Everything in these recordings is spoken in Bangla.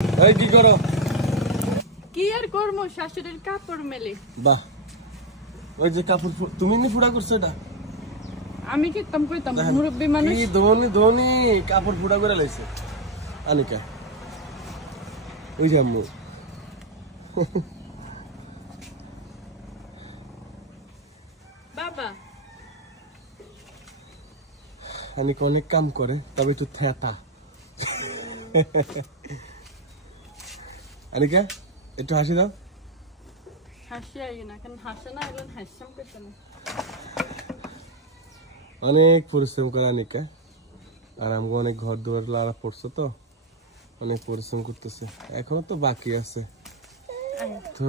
এই কি করো? কি আর করবো, শাশুড়ির কাপড় মেলে। বাহ, ওই যে কাপড় তুমি নি ফুড়া করছো এটা? আমি কি কাম করতাম? মুরব্বী মানুষ। কি ধোনি ধোনি কাপড় ফুড়া করে লাইছে আনিকা। ওই যে আম্মু বাবা আনিকা অনেক কাম করে, তবে একটু থ্যাতা। আনিকা একটু হাসি দাও। হাসি আই না, কারণ হাসে না, এগুলো হাসিম করতে না। অনেক পরিশ্রম করে আনিকা, আর আমাকে অনেক ঘর দুয়ার লাড়া পড়ছে তো অনেক পরিশ্রম করতেছে, এখনো তো বাকি আছে। তো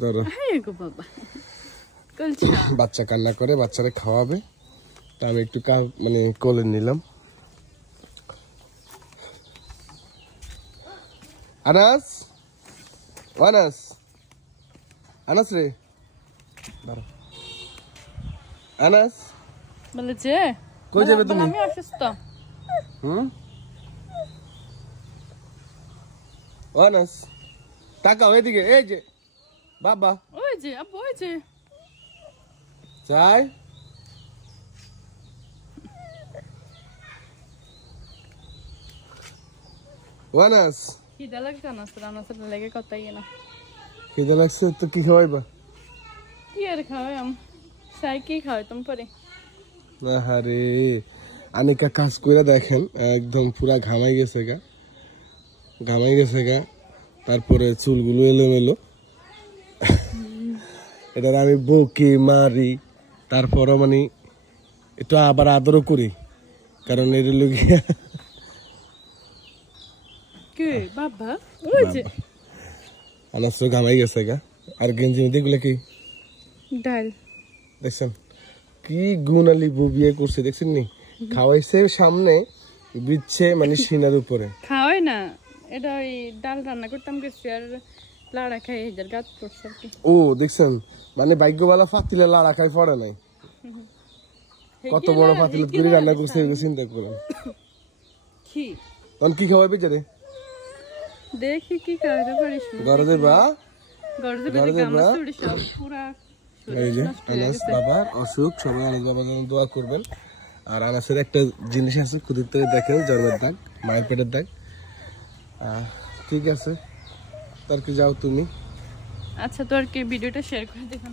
ধরো বাচ্চা কান্না করে, বাচ্চারা খাওয়াবে, তা আমি একটু মানে কোলে নিলাম। আনাস, আনাস, আনাস রে, আনাস বলেছে কই যাবে তুমি? আমি অসুস্থ। আনাস তাকাও এদিকে, এই যে বাবা, ওই যে আব্বু, ওই যে চাই। ওয়ানাস খিদা লাগছে না, রান্না সাথে লেগে কথাই না। খিদা লাগছে তো কি খাওয়াইবা? কি আর খাওয়াই চাই, কি খাওয়াই তুমি পরে? আরে আনিকা কাজ করে দেখেন, একদম পুরা ঘামাই গেছে গা, ঘামাই গেছে গা। তারপরে চুলগুলো এলোমেলো, এটা আমি বকি মারি, তারপরও মানে একটু আবার আদরও করি, কারণ এর লুকিয়ে কে বাবা, ওই যে আনাস তো ঘামাই গেছে গা। আর গেঞ্জি মধ্যে এগুলো কি ডাল দেখছেন? কি গুণালি বিয়ে করছে দেখছেন নি? খাওয়াইছে সামনে, বিচ্ছে মানে সিনার উপরে। খাওয়াই না, এটা ওই ডাল রান্না করতাম গেছি, আর লাড়া খাই হাজার গাছ পড়ছে আর কি। ও দেখছেন, মানে ভাগ্যবালা ফাতিলে লাড়া খাই পড়ে নাই, কত বড় ফাতিলে করে রান্না করছে চিন্তা করেন। কি কি খাওয়াইবে যারে? দেখি কি খাওয়াতে পারিস। ঘরে দেবা, ঘরে দেবা সব পুরা। এই যে আনাস বাবার অসুখ, সবাই আনাস বাবার জন্য দোয়া করবেন। আর আনাসের একটা জিনিস আছে, খুদির থেকে দেখেন, জন্মের দাগ, মায়ের পেটের দাগ। ঠিক আছে, তার কি যাও তুমি। আচ্ছা, তোর কি ভিডিওটা শেয়ার করে দেখুন।